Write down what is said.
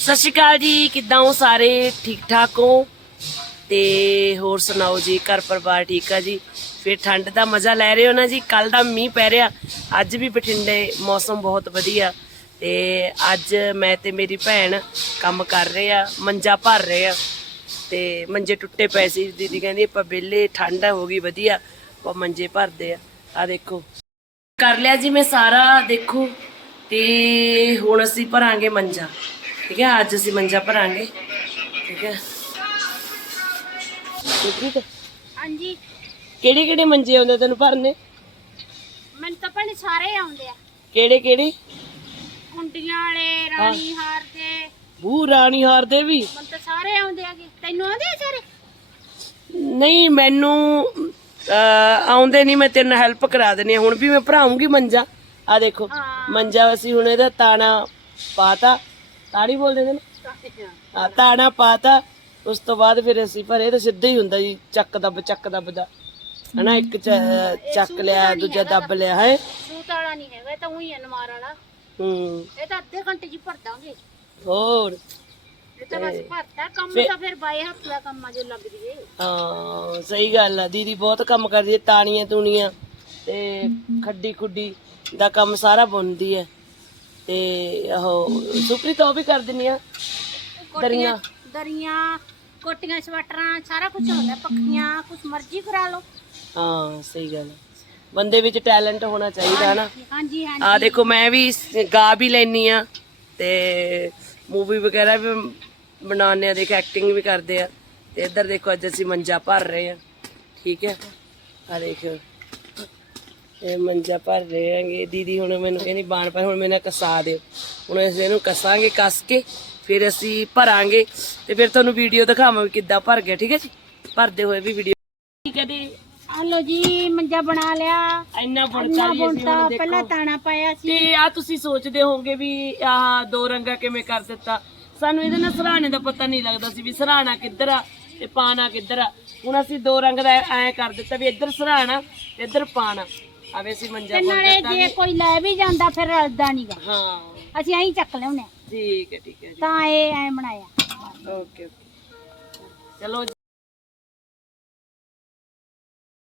ਸਤਿ ਸ਼੍ਰੀ ਅਕਾਲ ਜੀ, ਕਿੱਦਾਂ ਹੋ ਸਾਰੇ? ਠੀਕ ਠਾਕ ਹੋ? ਤੇ ਹੋਰ ਸੁਣਾਓ ਜੀ, ਘਰ ਪਰਿਵਾਰ ਠੀਕ ਆ ਜੀ? ਫਿਰ ਠੰਡ ਦਾ ਮਜ਼ਾ ਲੈ ਰਹੇ ਹੋ ਨਾ ਜੀ? ਕੱਲ ਦਾ ਮੀਂਹ ਪੈ ਰਿਹਾ। ਅੱਜ ਵੀ ਬਠਿੰਡੇ ਮੌਸਮ ਬਹੁਤ ਵਧੀਆ। ਤੇ ਅੱਜ ਮੈਂ ਤੇ ਮੇਰੀ ਭੈਣ ਕੰਮ ਕਰ ਰਹੇ ਆ, ਮੰਜਾ ਭਰ ਰਹੇ ਆ। ਤੇ ਮੰਜੇ ਟੁੱਟੇ ਪਏ ਸੀ। ਦੀਦੀ ਕਹਿੰਦੀ, ਆਪਾਂ ਵਿਹਲੇ, ਠੰਡ ਹੋ ਗਈ, ਵਧੀਆ। ਆਪਾਂ ਮੰਜੇ ਭਰਦੇ ਆ। ਆ ਦੇਖੋ। ਕਰ ਲਿਆ ਜੀ ਮੈਂ ਸਾਰਾ, ਦੇਖੋ। ਤੇ ਹੁਣ ਅਸੀਂ ਭਰਾਂਗੇ ਮੰਜਾ। ਠੀਕ ਹੈ ਅੱਜ ਅਸੀਂ ਮੰਜਾ ਭਰਾਂਗੇ ਠੀਕ ਹੈ। ਠੀਕ ਹੈ। ਹਾਂਜੀ। ਕਿਹੜੇ ਕਿਹੜੇ ਮੰਜੇ ਆਉਂਦੇ ਤੈਨੂੰ ਭਰਨੇ? ਮੈਨੂੰ ਤਾਂ ਭੈਣੇ ਸਾਰੇ ਆਉਂਦੇ ਆ। ਕਿਹੜੇ ਕਿਹੜੇ? ਕੁੰਡੀਆਂ ਵਾਲੇ ਰਾਣੀ ਹਾਰ ਦੇ। ਬੂ ਰਾਣੀ ਹਾਰ ਦੇ ਵੀ। ਮੈਨੂੰ ਤਾਂ ਸਾਰੇ ਆਉਂਦੇ ਆਗੇ ਤੈਨੂੰ ਆਉਂਦੇ ਆ ਸਾਰੇ? ਨਹੀਂ ਮੈਨੂੰ ਅਹ, ਆਉਂਦੇ ਨਹੀਂ ਮੈਂ ਤੇਰੇ ਨਾਲ ਹੈਲਪ ਕਰਾ ਦੇਣੀ ਹੁਣ ਵੀ ਮੈਂ ਭਰਾਉਂਗੀ ਮੰਜਾ। ਆ ਦੇਖੋ। ਮੰਜਾ ਅਸੀਂ ਹੁਣ ਇਹਦਾ ਤਾਣਾ ਪਾਤਾ। ਤਾੜੀ ਬੋਲਦੇ ਨੇ ਆ ਤਾਣਾ ਪਾਤਾ ਉਸ ਤੋਂ ਬਾਅਦ ਫਿਰ ਅਸੀਂ ਭਰੇ ਤਾਂ ਸਿੱਧਾ ਹੀ ਹੁੰਦਾ ਜੀ ਚੱਕ ਦੱਬ ਚੱਕ ਦੱਬ ਦਾ। ਹਨਾ ਇੱਕ ਚੱਕ ਲਿਆ ਦੂਜਾ ਦੱਬ ਲਿਆ ਹੈ? ਸੂਤ ਵਾਲਾ ਨਹੀਂ ਹੈਗਾ ਇਹ ਤਾਂ ਉਹੀ ਅਨਮਾਰ ਵਾਲਾ। ਹੂੰ। ਇਹ ਤਾਂ ਅੱਧੇ ਘੰਟੇ ਚ ਹੀ ਭਰ ਦਾਂਗੇ ਹੋਰ? ਇਹ ਤਾਂ ਬਸ ਭਰਤਾ ਕੰਮ ਫਿਰ- ਤਾਂ ਫਿਰ ਬਾਈ ਹੱਥ ਦਾ ਕੰਮ ਆ ਜੋ ਲੱਗ ਜੀਏ। ਹਾਂ ਸਹੀ ਗੱਲ ਆ ਦੀਦੀ ਬਹੁਤ ਕੰਮ ਕਰਦੀ ਹੈ ਤਾਣੀਆਂ ਤੂਣੀਆਂ ਤੇ ਖੱਡੀ ਖੁੱਡੀ ਦਾ ਕੰਮ ਸਾਰਾ ਬੁਣਦੀ ਹੈ। ਤੇ ਉਹ ਸੁਪਰੀ ਤਾਂ ਉਹ ਵੀ ਕਰ ਦਿੰਦੀ ਆ। ਦਰੀਆਂ। ਦਰੀਆਂ ਕੋਟੀਆਂ ਸਵੈਟਰਾਂ ਸਾਰਾ ਕੁਝ ਹੁੰਦਾ ਪੱਖੀਆਂ ਕੁਝ ਮਰਜ਼ੀ ਕਰਾ ਲਓ। ਹਾਂ ਸਹੀ ਗੱਲ ਹੈ ਬੰਦੇ ਵਿੱਚ ਟੈਲੈਂਟ ਹੋਣਾ ਚਾਹੀਦਾ ਹਨਾ ਹਾਂਜੀ ਹਾਂਜੀ ਆ ਦੇਖੋ ਮੈਂ ਵੀ ਸ- ਗਾ ਵੀ ਲੈਣੀ ਆ ਤੇ ਮੂਵੀ ਵਗੈਰਾ ਵੀ ਬਣਾਉਂਦੇ ਆ ਦੇਖ ਐਕਟਿੰਗ ਵੀ ਕਰਦੇ ਆ। ਤੇ ਇੱਧਰ ਦੇਖੋ ਅੱਜ ਅਸੀਂ ਮੰਜਾ ਭਰ ਰਹੇ ਆ। ਠੀਕ ਹੈ? ਆ ਦੇਖੋ। ਇਹ ਮੰਜਾ ਭਰ ਰਹੇ ਆਂਗੇ ਦੀਦੀ ਹੁਣ ਮੈਨੂੰ ਕਹਿੰਦੀ ਬਾਣ ਪਰ ਹੁਣ ਮੈਨੇ ਕਸਾ ਦਿਓ। ਹੁਣ ਅਸੀਂ ਇਹਨੂੰ ਕਸਾਂਗੇ ਕੱਸ ਕੇ ਫਿਰ ਅਸੀਂ ਭਰਾਂਗੇ ਤੇ ਫਿਰ ਤੁਹਾਨੂੰ ਵੀਡੀਓ ਦਿਖਾਵਾਂਗੇ ਕਿੱਦਾਂ ਭਰ ਗਿਆ ਠੀਕ ਹੈ ਜੀ? ਭਰਦੇ ਹੋਏ ਵੀ ਵੀਡੀਓ ਠੀਕ ਹੈ ਜੀ ਆ ਲੋ ਜੀ ਮੰਜਾ ਬਣਾ ਲਿਆ। ਇੰਨਾ ਇੰਨਾ ਜੀ ਅਸੀਂ ਬੁਣਤਾ ਹੁਣ ਪਹਿਲਾਂ ਦੇਖੋ। ਤਾਣਾ ਪਾਇਆ ਸੀ। ਤੇ ਆ ਤੁਸੀਂ ਸੋਚਦੇ ਹੋਵੋਗੇ ਵੀ ਆਹ ਦੋ ਰੰਗਾ ਕਿਵੇਂ ਕਰ ਦਿੱਤਾ। ਸਾਨੂੰ ਇਹਦੇ ਨਾਲ ਸਰਾਣੇ ਦਾ ਪਤਾ ਨਹੀਂ ਲੱਗਦਾ ਸੀ ਵੀ ਸਰਾਣਾ ਕਿੱਧਰ ਆ ਤੇ ਪਾਣਾ ਕਿੱਧਰ ਆ। ਹੁਣ ਅਸੀਂ ਦੋ ਰੰਗ ਦਾ ਐ ਕਰ ਦਿੱਤਾ ਵੀ ਇੱਧਰ ਸਰਾਣਾ ਇੱਧਰ ਪਾਣਾ। ਆਵੇ ਅਸੀਂ ਮੰਜਾ ਤੇ ਬੁਣ ਨਾਲੇ ਦਿੱਤਾ ਜੇ ਕੋਈ ਲੈ ਵੀ ਜਾਂਦਾ ਫਿਰ ਰਲਦਾ ਨਹੀਂਗਾ ਹਾਂ। ਅਸੀਂ ਐਂ ਚੱਕ ਲਿਆਉਨੇ ਆਂ। ਠੀਕ ਹੈ ਠੀਕ ਹੈ ਜੀ। ਤਾਂ ਇਹ ਐ ਬਣਾਇਆ। Okay okay. ਚਲੋ